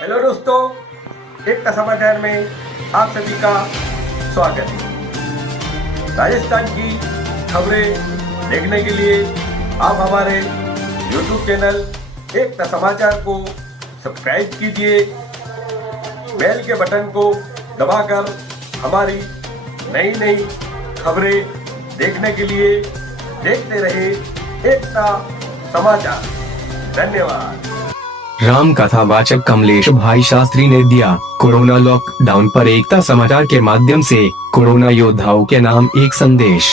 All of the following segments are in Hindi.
हेलो दोस्तों, एकता समाचार में आप सभी का स्वागत है। राजस्थान की खबरें देखने के लिए आप हमारे YouTube चैनल एकता समाचार को सब्सक्राइब कीजिए। बेल के बटन को दबाकर हमारी नई नई खबरें देखने के लिए देखते रहे एकता समाचार। धन्यवाद। राम कथावाचक कमलेश भाई शास्त्री ने दिया कोरोना लॉकडाउन पर एकता समाचार के माध्यम से कोरोना योद्धाओं के नाम एक संदेश।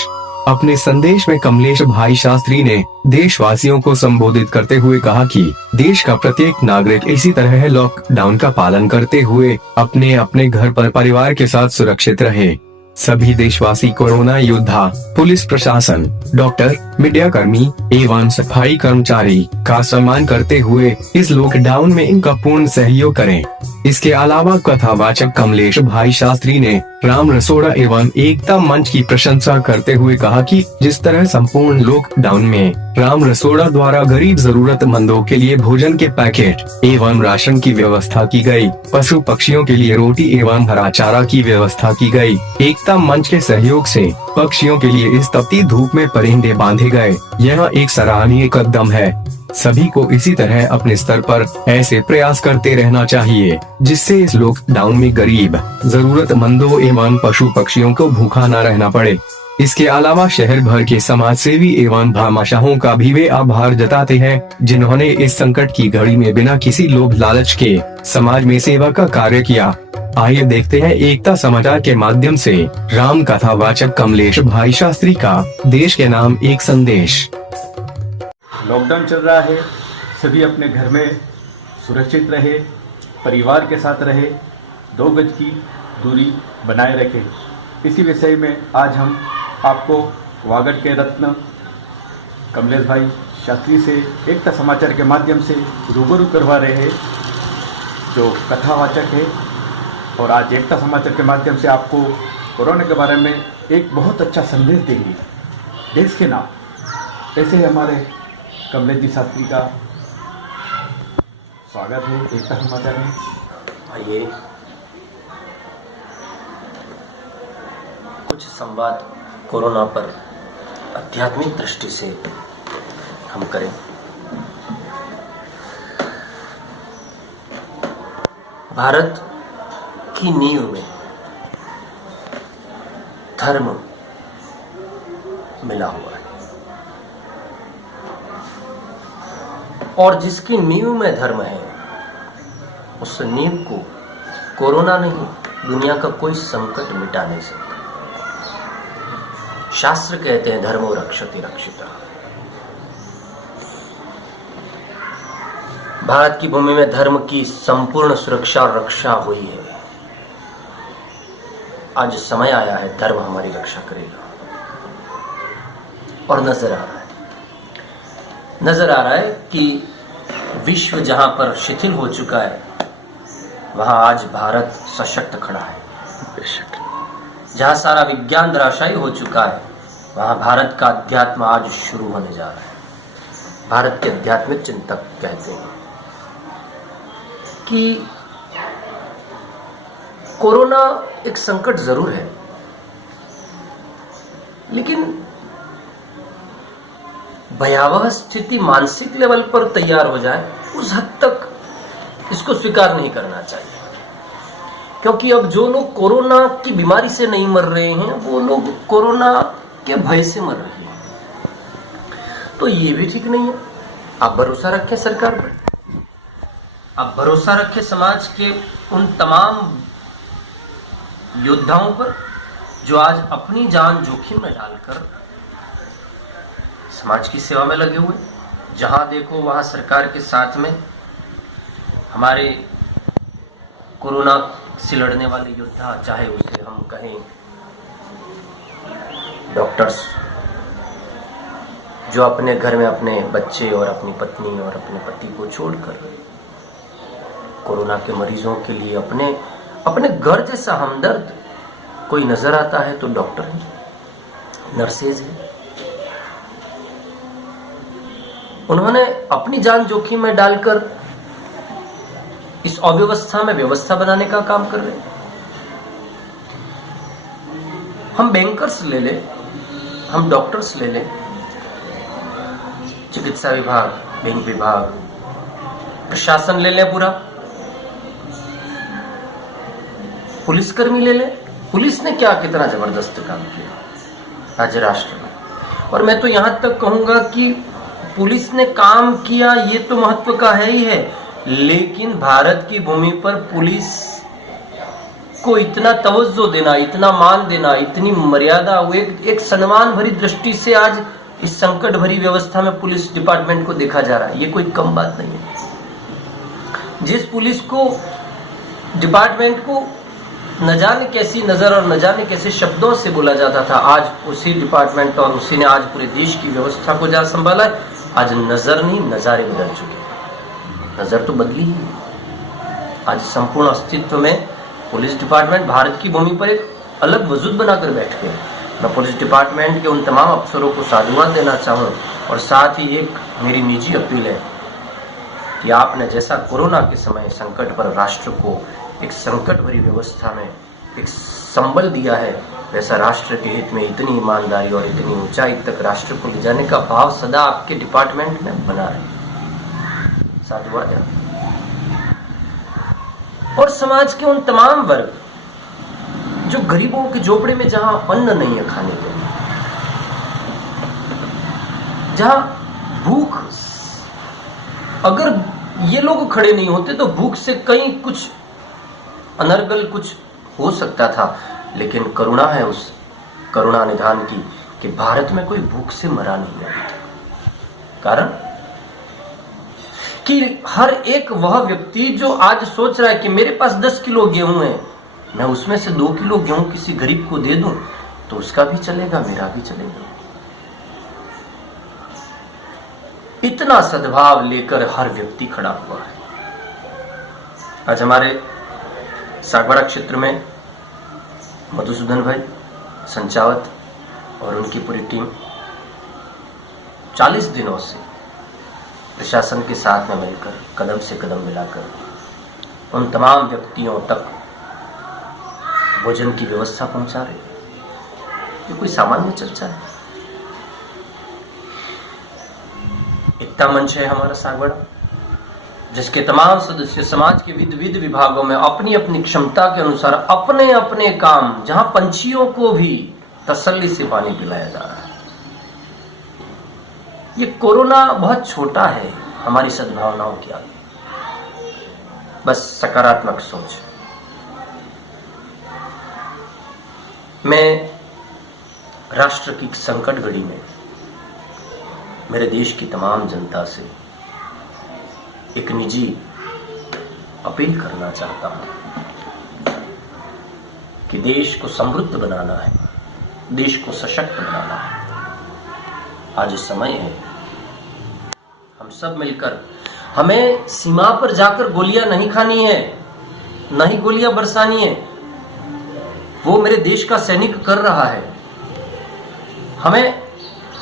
अपने संदेश में कमलेश भाई शास्त्री ने देशवासियों को संबोधित करते हुए कहा कि देश का प्रत्येक नागरिक इसी तरह लॉकडाउन का पालन करते हुए अपने अपने घर पर परिवार के साथ सुरक्षित रहे। सभी देशवासी कोरोना योद्धा, पुलिस प्रशासन, डॉक्टर, मीडिया कर्मी एवं सफाई कर्मचारी का सम्मान करते हुए इस लॉकडाउन में इनका पूर्ण सहयोग करें। इसके अलावा कथावाचक कमलेश भाई शास्त्री ने राम रसोड़ा एवं एकता मंच की प्रशंसा करते हुए कहा कि जिस तरह संपूर्ण लॉकडाउन में राम रसोड़ा द्वारा गरीब जरूरतमंदों के लिए भोजन के पैकेट एवं राशन की व्यवस्था की गई, पशु पक्षियों के लिए रोटी एवं हरा चारा की व्यवस्था की गई। एकता मंच के सहयोग से पक्षियों के लिए इस तपती धूप में परिंदे बांधे गए। यह एक सराहनीय कदम है। सभी को इसी तरह अपने स्तर पर ऐसे प्रयास करते रहना चाहिए, जिससे इस लॉकडाउन में गरीब जरूरतमंदों एवं पशु पक्षियों को भूखा न रहना पड़े। इसके अलावा शहर भर के समाज सेवी एवं भामाशाहों का भी वे आभार जताते हैं, जिन्होंने इस संकट की घड़ी में बिना किसी लोभ लालच के समाज में सेवा का कार्य किया। आइए देखते हैं एकता समाचार के माध्यम से राम कथावाचक कमलेश भाई शास्त्री का देश के नाम एक संदेश। लॉकडाउन चल रहा है, सभी अपने घर में सुरक्षित रहे, परिवार के साथ रहे, 2 गज की दूरी बनाए रखें। इसी विषय में आज हम आपको वागड़ के रत्न कमलेश भाई शास्त्री से एकता समाचार के माध्यम से रूबरू करवा रहे हैं, जो कथावाचक है। और आज एकता समाचार के माध्यम से आपको कोरोना के बारे में एक बहुत अच्छा संदेश देंगे, देश के नाम। ऐसे ही हमारे कमलेश जी शास्त्री का स्वागत है एकता समाचार में। आइए कुछ संवाद कोरोना पर आध्यात्मिक दृष्टि से हम करें। भारत की नींव में धर्म मिला हुआ है, और जिसकी नींव में धर्म है उस नींव को कोरोना नहीं, दुनिया का कोई संकट मिटा नहीं सकता। शास्त्र कहते हैं धर्मो रक्षति रक्षिता। भारत की भूमि में धर्म की संपूर्ण सुरक्षा और रक्षा हुई है। आज समय आया है धर्म हमारी रक्षा करेगा, और नजर आ रहा है कि विश्व जहां पर शिथिल हो चुका है, वहां आज भारत सशक्त खड़ा है। जहां सारा विज्ञान धराशायी हो चुका है, वहां भारत का अध्यात्म आज शुरू होने जा रहा है। भारत के आध्यात्मिक चिंतक कहते हैं कि कोरोना एक संकट जरूर है, लेकिन भयावह स्थिति मानसिक लेवल पर तैयार हो जाए, उस हद तक इसको स्वीकार नहीं करना चाहिए। क्योंकि अब जो लोग कोरोना की बीमारी से नहीं मर रहे हैं, वो लोग कोरोना के भय से मर रहे हैं, तो ये भी ठीक नहीं है। आप भरोसा रखें सरकार पर, आप भरोसा रखें समाज के उन तमाम योद्धाओं पर जो आज अपनी जान जोखिम में डालकर समाज की सेवा में लगे हुए। जहां देखो वहां सरकार के साथ में हमारे कोरोना से लड़ने वाले योद्धा, चाहे उसे हम कहें डॉक्टर्स, जो अपने घर में अपने बच्चे और अपनी पत्नी और अपने पति को छोड़कर कोरोना के मरीजों के लिए अपने घर जैसा हमदर्द कोई नजर आता है तो डॉक्टर है, नर्सेज है। उन्होंने अपनी जान जोखिम में डालकर इस अव्यवस्था में व्यवस्था बनाने का काम कर रहे हैं। हम बैंकर्स ले लें, हम डॉक्टर्स ले लें, चिकित्सा विभाग, बैंक विभाग, प्रशासन ले लें, पूरा पुलिसकर्मी ले लें। पुलिस ने क्या कितना जबरदस्त काम किया आज राष्ट्र में। और मैं तो यहां तक कहूंगा कि पुलिस ने काम किया ये तो महत्व का है ही है, लेकिन भारत की भूमि पर पुलिस को इतना तवज्जो देना, इतना मान देना, इतनी मर्यादा, वो एक सम्मान भरी दृष्टि से आज इस संकट भरी व्यवस्था में पुलिस डिपार्टमेंट को देखा जा रहा है, ये कोई कम बात नहीं है। जिस पुलिस को डिपार्टमेंट को न जाने कैसी नजर और न जाने कैसे शब्दों से बोला जाता था, आज उसी डिपार्टमेंट और उसी ने आज पूरे देश की व्यवस्था को जा संभाला है। आज नजर नहीं, नजारे बदल चुके। नजर तो बदली ही, आज संपूर्ण अस्तित्व में पुलिस डिपार्टमेंट भारत की भूमि पर एक अलग वजूद बनाकर बैठ गए। मैं पुलिस डिपार्टमेंट के उन तमाम अफसरों को साधुवाद देना चाहूँ और साथ ही एक मेरी निजी अपील है कि आपने जैसा कोरोना के समय संकट पर राष्ट्र को एक संकट भरी व्यवस्था में एक संबल दिया है, वैसा राष्ट्र के हित में इतनी ईमानदारी और इतनी ऊंचाई तक राष्ट्र को ले जाने का भाव सदा आपके डिपार्टमेंट में बना रहे। साधुवाद है। और समाज के उन तमाम वर्ग जो गरीबों के झोपड़े में जहां अन्न नहीं है खाने के, जहां भूख, अगर ये लोग खड़े नहीं होते तो भूख से कहीं कुछ अनर्गल कुछ हो सकता था, लेकिन करुणा है उस करुणा निधान की कि भारत में कोई भूख से मरा नहीं अभी तक। कारण कि हर एक वह व्यक्ति जो आज सोच रहा है कि मेरे पास 10 किलो गेहूं है, मैं उसमें से 2 किलो गेहूं किसी गरीब को दे दूं तो उसका भी चलेगा, मेरा भी चलेगा। इतना सद्भाव लेकर हर व्यक्ति खड़ा हुआ है। आज हमारे सागवाड़ा क्षेत्र में मधुसूदन भाई संचावत और उनकी पूरी टीम 40 दिनों से प्रशासन के साथ में मिलकर कदम से कदम मिलाकर उन तमाम व्यक्तियों तक भोजन की व्यवस्था पहुंचा रहे। ये कोई सामान्य चर्चा है? एकता मंच है हमारा सागवाड़ा, जिसके तमाम सदस्य समाज के विविध विभागों में अपनी अपनी क्षमता के अनुसार अपने अपने काम, जहां पंछियों को भी तसल्ली से पानी पिलाया जा रहा है। ये कोरोना बहुत छोटा है हमारी सद्भावनाओं के आगे। बस सकारात्मक सोच। मैं राष्ट्र की संकट घड़ी में मेरे देश की तमाम जनता से एक निजी अपील करना चाहता हूं कि देश को समृद्ध बनाना है, देश को सशक्त बनाना है। आज समय है हम सब मिलकर, हमें सीमा पर जाकर गोलियां नहीं खानी है, नहीं गोलियां बरसानी है। वो मेरे देश का सैनिक कर रहा है, हमें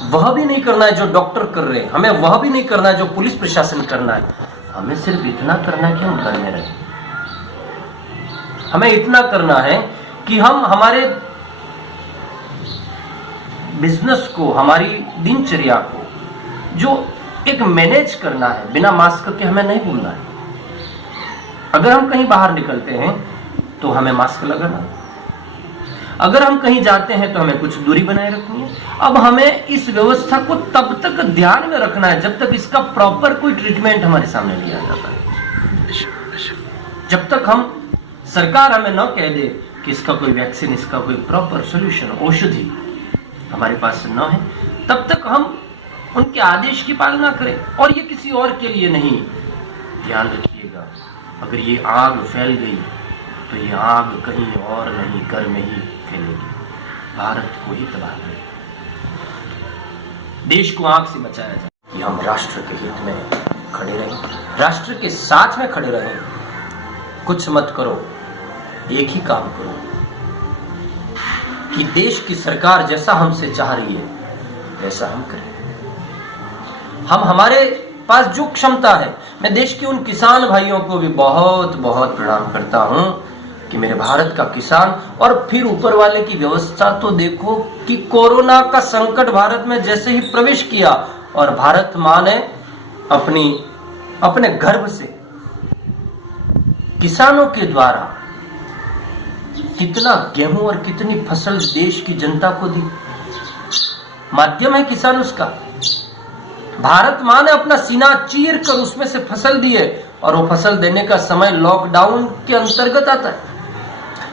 वह भी नहीं करना है जो डॉक्टर कर रहे हैं, हमें वह भी नहीं करना है जो पुलिस प्रशासन करना है। हमें सिर्फ इतना करना है कि हम घर में रहें। हमें इतना करना है कि हम हमारे बिजनेस को, हमारी दिनचर्या को जो एक मैनेज करना है, बिना मास्क के हमें नहीं भूलना है। अगर हम कहीं बाहर निकलते हैं तो हमें मास्क लगाना है, अगर हम कहीं जाते हैं तो हमें कुछ दूरी बनाए रखनी है। अब हमें इस व्यवस्था को तब तक ध्यान में रखना है जब तक इसका प्रॉपर कोई ट्रीटमेंट हमारे सामने लिया जाता है। जब तक हम, सरकार हमें न कह दे कि इसका कोई वैक्सीन, इसका कोई प्रॉपर सोल्यूशन, औषधि हमारे पास न है, तब तक हम उनके आदेश की पालना करें। और ये किसी और के लिए नहीं। ध्यान रखिएगा, अगर ये आग फैल गई तो ये आग कहीं और नहीं, घर में ही फैलेगी, भारत को ही तबाह करेगी। देश को आग से बचाया जाए कि हम राष्ट्र के हित में खड़े रहें, राष्ट्र के साथ में खड़े रहें। कुछ मत करो, एक ही काम करो कि देश की सरकार जैसा हमसे चाह रही है वैसा हम करें। हम, हमारे पास जो क्षमता है मैं देश के उन किसान भाइयों को भी बहुत बहुत प्रणाम करता हूं कि मेरे भारत का किसान, और फिर ऊपर वाले की व्यवस्था तो देखो कि कोरोना का संकट भारत में जैसे ही प्रवेश किया और भारत मां ने अपने गर्भ से किसानों के द्वारा कितना गेहूं और कितनी फसल देश की जनता को दी। माध्यम है किसान उसका। भारत मां ने अपना सीना चीर कर उसमें से फसल दी है, और वो फसल देने का समय लॉकडाउन के अंतर्गत आता है।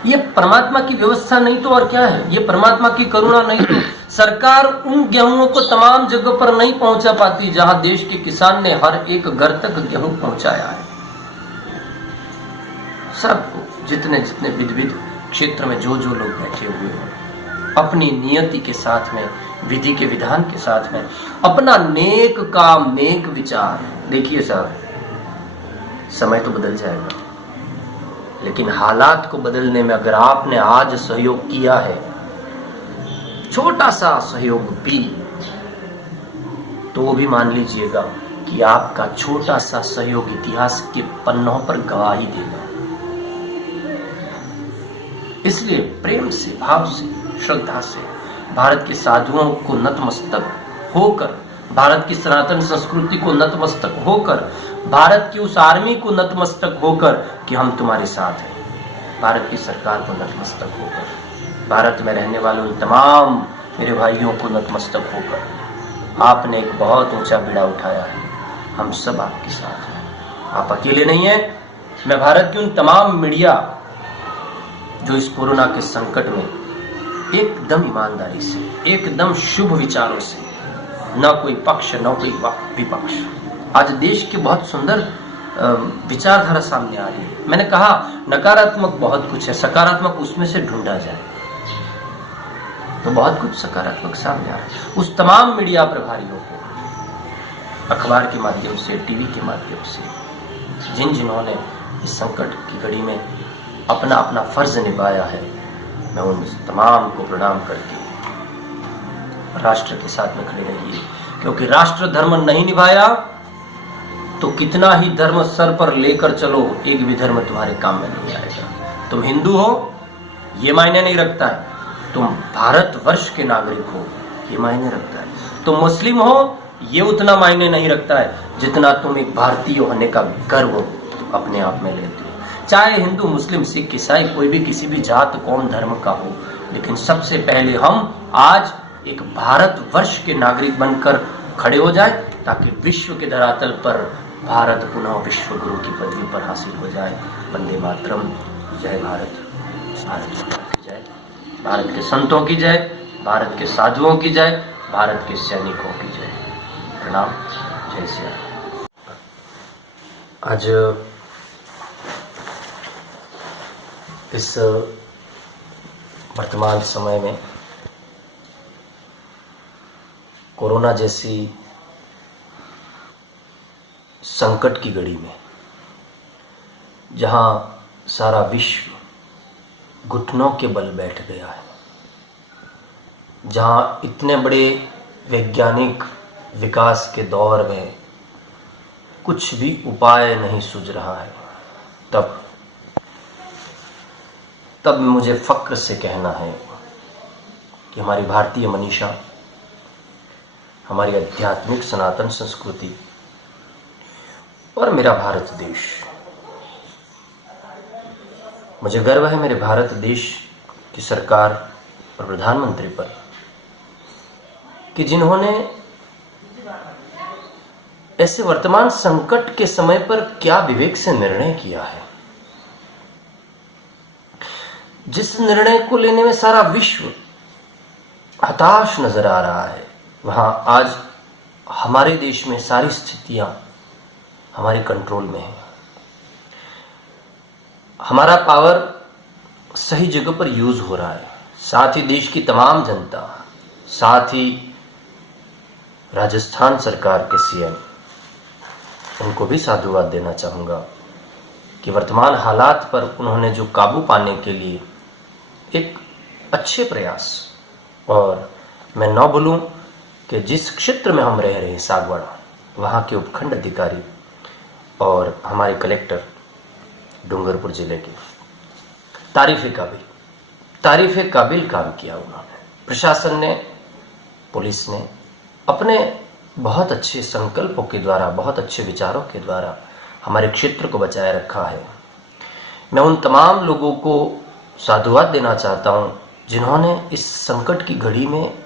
ये परमात्मा की व्यवस्था नहीं तो और क्या है? ये परमात्मा की करुणा नहीं तो सरकार उन गेहूं को तमाम जगह पर नहीं पहुंचा पाती जहां देश के किसान ने हर एक घर तक गेहूं पहुंचाया है। सबको, जितने जितने विविध क्षेत्र में जो लोग बैठे हुए हैं, अपनी नियति के साथ में, विधि के विधान के साथ में, अपना नेक काम नेक विचार। देखिए साहब, समय तो बदल जाएगा, लेकिन हालात को बदलने में अगर आपने आज सहयोग किया है, छोटा सा सहयोग भी, तो वो भी मान लीजिएगा कि आपका छोटा सा सहयोग इतिहास के पन्नों पर गवाही देगा। इसलिए प्रेम से, भाव से, श्रद्धा से भारत के साधुओं को नतमस्तक होकर, भारत की सनातन संस्कृति को नतमस्तक होकर, भारत की उस आर्मी को नतमस्तक होकर कि हम तुम्हारे साथ हैं, भारत की सरकार को नतमस्तक होकर, भारत में रहने वाले उन तमाम मेरे भाइयों को नतमस्तक होकर आपने एक बहुत ऊंचा बीड़ा उठाया है। हम सब आपके साथ हैं, आप अकेले नहीं हैं। मैं भारत की उन तमाम मीडिया जो इस कोरोना के संकट में एकदम ईमानदारी से, एकदम शुभ विचारों से, न कोई पक्ष न कोई विपक्ष, आज देश की बहुत सुंदर विचारधारा सामने आ रही है। मैंने कहा नकारात्मक बहुत कुछ है, सकारात्मक उसमें से ढूंढा जाए तो बहुत कुछ सकारात्मक सामने आ रहा है। उस तमाम मीडिया प्रभारियों को, अखबार के माध्यम से, टीवी के माध्यम से, जिन्होंने इस संकट की घड़ी में अपना अपना फर्ज निभाया है, मैं उन तमाम को प्रणाम करती हूँ। राष्ट्र के साथ में खड़े रहिए, क्योंकि राष्ट्र धर्म नहीं निभाया तो कितना ही धर्म सर पर लेकर चलो, एक भी धर्म तुम्हारे काम में नहीं आएगा। तुम हिंदू हो ये मायने नहीं रखता है, तुम भारतवर्ष के नागरिक हो ये मायने रखता है, तुम मुस्लिम हो ये उतना मायने नहीं रखता है जितना तुम एक भारतीय होने का गर्व अपने आप में लेते हो। चाहे हिंदू, मुस्लिम, सिख, ईसाई, कोई भी किसी भी जात कौम धर्म का हो, लेकिन सबसे पहले हम आज एक भारतवर्ष के नागरिक बनकर खड़े हो जाए, ताकि विश्व के धरातल पर भारत पुनः विश्व गुरु की पदवी पर हासिल हो जाए। वंदे मातरम। जय भारत। भारत माता की जय। भारत के संतों की जय, भारत के साधुओं की जय, भारत के सैनिकों की जय। प्रणाम। जय श्री राम। आज इस वर्तमान समय में कोरोना जैसी संकट की घड़ी में, जहां सारा विश्व घुटनों के बल बैठ गया है, जहां इतने बड़े वैज्ञानिक विकास के दौर में कुछ भी उपाय नहीं सूझ रहा है, तब मुझे फक्र से कहना है कि हमारी भारतीय मनीषा, हमारी आध्यात्मिक सनातन संस्कृति और मेरा भारत देश, मुझे गर्व है मेरे भारत देश की सरकार और प्रधानमंत्री पर कि जिन्होंने ऐसे वर्तमान संकट के समय पर क्या विवेक से निर्णय किया है, जिस निर्णय को लेने में सारा विश्व हताश नजर आ रहा है, वहां आज हमारे देश में सारी स्थितियां हमारे कंट्रोल में है। हमारा पावर सही जगह पर यूज हो रहा है, साथ ही देश की तमाम जनता, साथ ही राजस्थान सरकार के सीएम, उनको भी साधुवाद देना चाहूँगा कि वर्तमान हालात पर उन्होंने जो काबू पाने के लिए एक अच्छे प्रयास, और मैं न बोलूं कि जिस क्षेत्र में हम रह रहे हैं सागवाड़ा, वहाँ के उपखंड अधिकारी और हमारे कलेक्टर डूंगरपुर जिले के तारीफ काबिल काम किया उन्होंने। प्रशासन ने, पुलिस ने अपने बहुत अच्छे संकल्पों के द्वारा, बहुत अच्छे विचारों के द्वारा हमारे क्षेत्र को बचाए रखा है। मैं उन तमाम लोगों को साधुवाद देना चाहता हूं जिन्होंने इस संकट की घड़ी में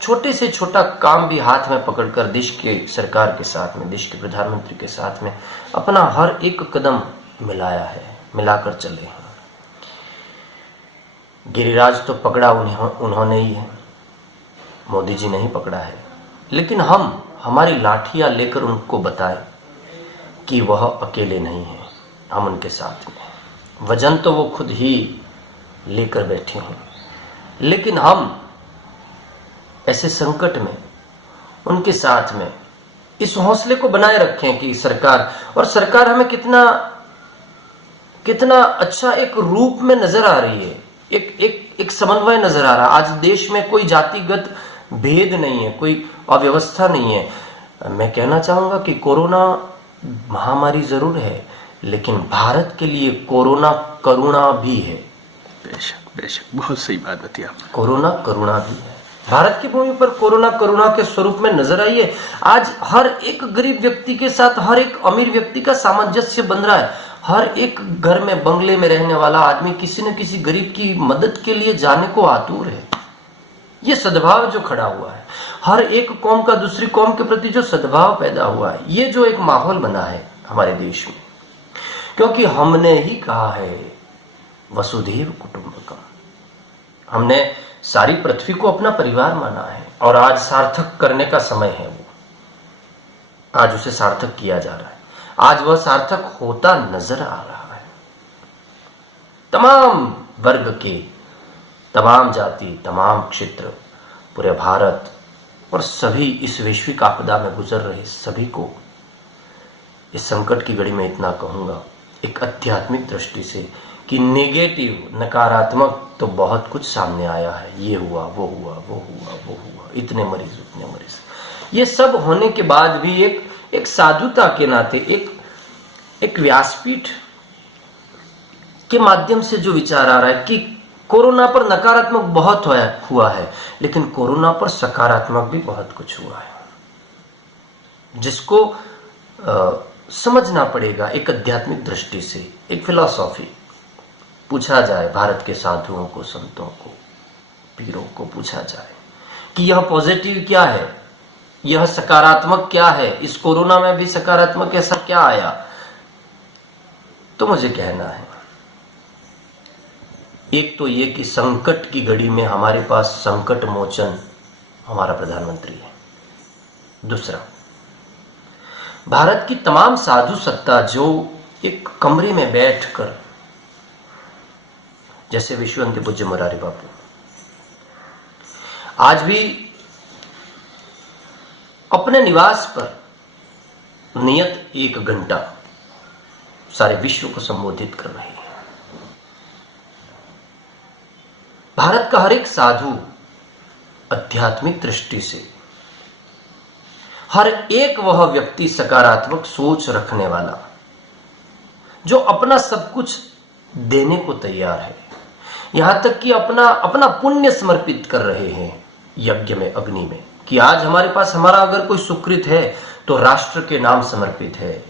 छोटे से छोटा काम भी हाथ में पकड़कर देश के सरकार के साथ में, देश के प्रधानमंत्री के साथ में अपना हर एक कदम मिलाया है, मिलाकर चले हैं। गिरिराज तो पकड़ा उन्होंने ही है, मोदी जी नहीं पकड़ा है, लेकिन हम हमारी लाठियां लेकर उनको बताएं कि वह अकेले नहीं है, हम उनके साथ में। वजन तो वो खुद ही लेकर बैठे हैं, लेकिन हम ऐसे संकट में उनके साथ में इस हौसले को बनाए रखें कि सरकार हमें कितना अच्छा एक रूप में नजर आ रही है, एक समन्वय नजर आ रहा है। आज देश में कोई जातिगत भेद नहीं है, कोई अव्यवस्था नहीं है। मैं कहना चाहूंगा कि कोरोना महामारी जरूर है, लेकिन भारत के लिए कोरोना करुणा भी है। बेशक बहुत सही बात बताई आपने। कोरोना करुणा भी है। भारत की भूमि पर कोरोना करुणा के स्वरूप में नजर आई है। आज हर एक गरीब व्यक्ति के साथ हर एक अमीर व्यक्ति का सामंजस्य बन रहा है। हर एक घर में, बंगले में रहने वाला आदमी किसी न किसी गरीब की मदद के लिए जाने को आतुर है। ये सद्भाव जो खड़ा हुआ है, हर एक कौम का दूसरी कौम के प्रति जो सद्भाव पैदा हुआ है, ये जो एक माहौल बना है हमारे देश में, क्योंकि हमने ही कहा है वसुधैव कुटुंबकम। हमने सारी पृथ्वी को अपना परिवार माना है और आज सार्थक करने का समय है। वो आज उसे सार्थक किया जा रहा है, आज वह सार्थक होता नजर आ रहा है। तमाम वर्ग के, तमाम जाति, तमाम क्षेत्र, पूरे भारत और सभी इस वैश्विक आपदा में गुजर रहे सभी को इस संकट की घड़ी में इतना कहूंगा, एक आध्यात्मिक दृष्टि से, कि नेगेटिव, नकारात्मक तो बहुत कुछ सामने आया है। ये हुआ, वो हुआ, वो हुआ, वो हुआ, इतने मरीज, उतने मरीज। ये सब होने के बाद भी एक साधुता के नाते, एक व्यासपीठ के माध्यम से जो विचार आ रहा है कि कोरोना पर नकारात्मक बहुत हुआ है, लेकिन कोरोना पर सकारात्मक भी बहुत कुछ हुआ है, जिसको समझना पड़ेगा एक आध्यात्मिक दृष्टि से, एक फिलॉसॉफी। पूछा जाए भारत के साधुओं को, संतों को, पीरों को पूछा जाए कि यह पॉजिटिव क्या है, यह सकारात्मक क्या है, इस कोरोना में भी सकारात्मक ऐसा क्या आया, तो मुझे कहना है एक तो ये कि संकट की घड़ी में हमारे पास संकट मोचन हमारा प्रधानमंत्री है। दूसरा, भारत की तमाम साधु सत्ता जो एक कमरे में बैठकर, जैसे विश्ववंद्य पूज्य मुरारी बापू, आज भी अपने निवास पर नियत 1 घंटा सारे विश्व को संबोधित कर रहे हैं। भारत का हर एक साधु आध्यात्मिक दृष्टि से, हर एक वह व्यक्ति सकारात्मक सोच रखने वाला जो अपना सब कुछ देने को तैयार है, यहां तक कि अपना पुण्य समर्पित कर रहे हैं यज्ञ में, अग्नि में, कि आज हमारे पास हमारा अगर कोई सुकृत है तो राष्ट्र के नाम समर्पित है,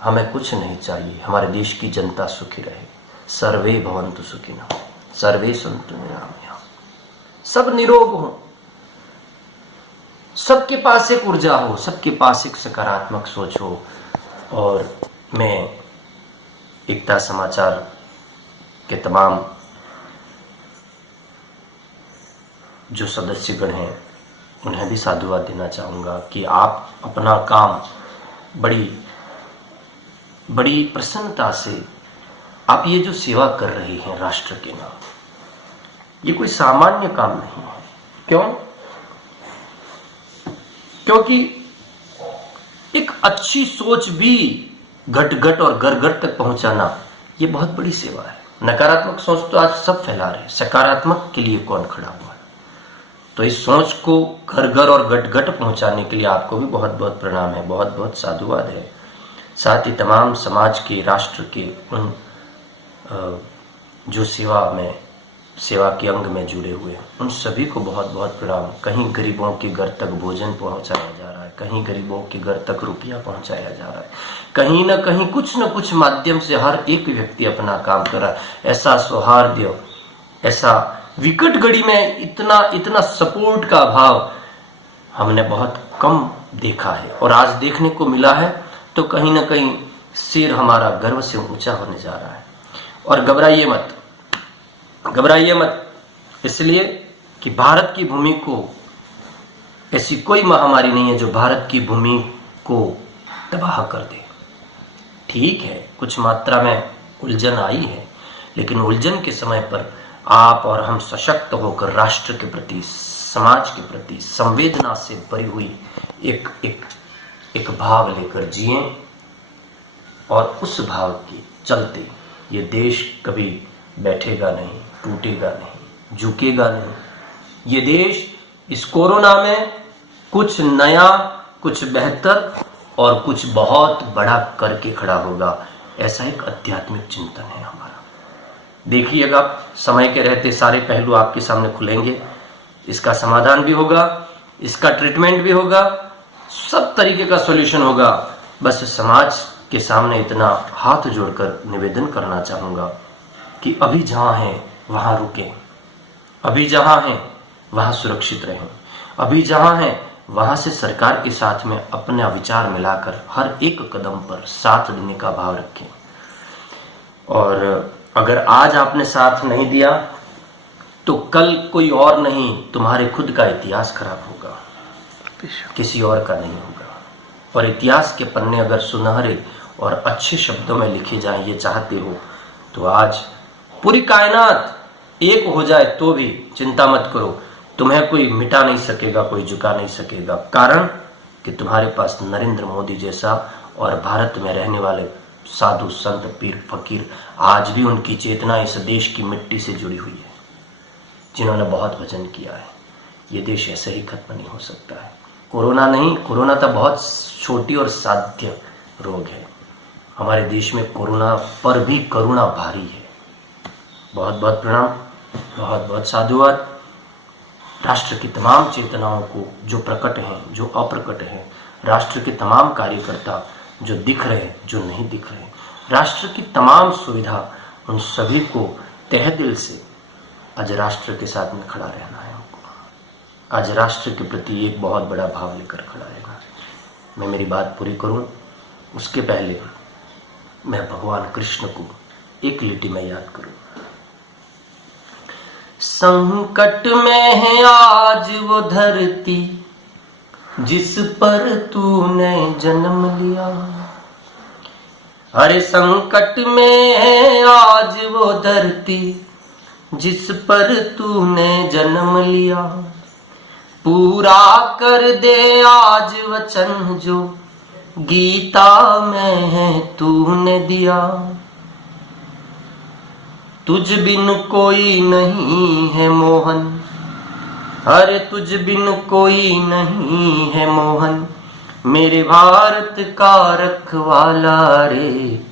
हमें कुछ नहीं चाहिए, हमारे देश की जनता सुखी रहे। सर्वे भवन्तु सुखिनः, सर्वे सन्तु निरामयाः, सब निरोग हो, सबके पास एक ऊर्जा हो, सबके पास एक सकारात्मक सोच हो। और मैं एकता समाचार के तमाम जो सदस्यगण हैं उन्हें भी साधुवाद देना चाहूंगा कि आप अपना काम बड़ी प्रसन्नता से आप ये जो सेवा कर रहे हैं राष्ट्र के नाम, ये कोई सामान्य काम नहीं है। क्यों? क्योंकि एक अच्छी सोच भी घट घट और घर घर तक पहुंचाना, ये बहुत बड़ी सेवा है। नकारात्मक सोच तो आज सब फैला रहे हैं, सकारात्मक के लिए कौन खड़ा हुआ है? तो इस सोच को घर घर और घट घट पहुंचाने के लिए आपको भी बहुत बहुत प्रणाम है, बहुत बहुत साधुवाद है। साथ ही तमाम समाज के, राष्ट्र के उन जो सेवा के अंग में जुड़े हुए हैं, उन सभी को बहुत बहुत प्रणाम। कहीं गरीबों के घर तक भोजन पहुंचाया जा रहा है, कहीं गरीबों के घर तक रुपया पहुंचाया जा रहा है, कहीं ना कहीं कुछ न कुछ माध्यम से हर एक व्यक्ति अपना काम कर रहा है। ऐसा सौहार्द, ऐसा विकट घड़ी में इतना सपोर्ट का भाव हमने बहुत कम देखा है, और आज देखने को मिला है। तो कहीं ना कहीं सिर हमारा गर्व से ऊंचा होने जा रहा है। और घबराइए मत, इसलिए कि भारत की भूमि को ऐसी कोई महामारी नहीं है जो भारत की भूमि को तबाह कर दे। ठीक है, कुछ मात्रा में उलझन आई है, लेकिन उलझन के समय पर आप और हम सशक्त होकर राष्ट्र के प्रति, समाज के प्रति संवेदना से भरी हुई एक भाव लेकर जिएं, और उस भाव के चलते ये देश कभी बैठेगा नहीं, टूटेगा नहीं, झुकेगा नहीं। ये देश इस कोरोना में कुछ नया, कुछ बेहतर और कुछ बहुत बड़ा करके खड़ा होगा। ऐसा एक आध्यात्मिक चिंतन है हमारा। देखिएगा, समय के रहते सारे पहलू आपके सामने खुलेंगे। इसका समाधान भी होगा, इसका ट्रीटमेंट भी होगा, सब तरीके का सॉल्यूशन होगा। बस समाज के सामने इतना हाथ जोड़कर निवेदन करना चाहूंगा कि अभी जहां हैं वहां रुकें, अभी जहां हैं वहां सुरक्षित रहें, अभी जहां हैं वहां से सरकार के साथ में अपना विचार मिलाकर हर एक कदम पर साथ देने का भाव रखें। और अगर आज आपने साथ नहीं दिया तो कल कोई और नहीं, तुम्हारे खुद का इतिहास खराब होगा, किसी और का नहीं होगा। और इतिहास के पन्ने अगर सुनहरे और अच्छे शब्दों में लिखे जाएं, ये चाहते हो तो आज पूरी कायनात एक हो जाए तो भी चिंता मत करो, तुम्हें कोई मिटा नहीं सकेगा, कोई झुका नहीं सकेगा। कारण कि तुम्हारे पास नरेंद्र मोदी जैसा और भारत में रहने वाले साधु संत, पीर फकीर, आज भी उनकी चेतना इस देश की मिट्टी से जुड़ी हुई है, जिन्होंने बहुत भजन किया है। ये देश ऐसे ही खत्म नहीं हो सकता है। कोरोना नहीं, कोरोना तो बहुत छोटी और साध्य रोग है। हमारे देश में कोरोना पर भी करुणा भारी है। बहुत बहुत प्रणाम, बहुत बहुत साधुवाद। राष्ट्र की तमाम चेतनाओं को, जो प्रकट हैं, जो अप्रकट हैं, राष्ट्र के तमाम कार्यकर्ता जो दिख रहे हैं, जो नहीं दिख रहे, राष्ट्र की तमाम सुविधा, उन सभी को तहे दिल से आज राष्ट्र के साथ में खड़ा रहना है हमको। आज राष्ट्र के प्रति एक बहुत बड़ा भाव लेकर खड़ा रहना है। मैं मेरी बात पूरी करूं उसके पहले मैं भगवान कृष्ण को एक लिटी में याद करूं। संकट में है आज वो धरती जिस पर तूने जन्म लिया। अरे संकट में है आज वो धरती जिस पर तूने जन्म लिया। पूरा कर दे आज वचन जो गीता में है तूने दिया। तुझ बिन कोई नहीं है मोहन, अरे तुझ बिन कोई नहीं है मोहन, मेरे भारत का रखवाला रे,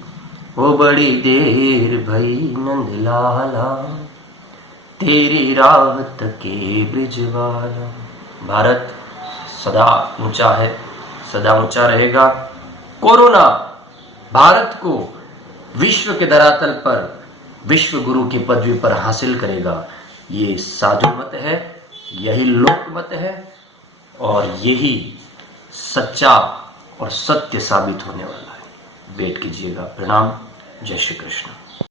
वो बड़ी देर भई नंदलाला, तेरी राहत के ब्रिजवाला। भारत सदा ऊंचा है, सदा ऊंचा रहेगा। कोरोना भारत को विश्व के धरातल पर विश्व गुरु की पदवी पर हासिल करेगा। ये साधु मत है, यही लोक मत है, और यही सच्चा और सत्य साबित होने वाला है। वेट कीजिएगा। प्रणाम। जय श्री कृष्ण।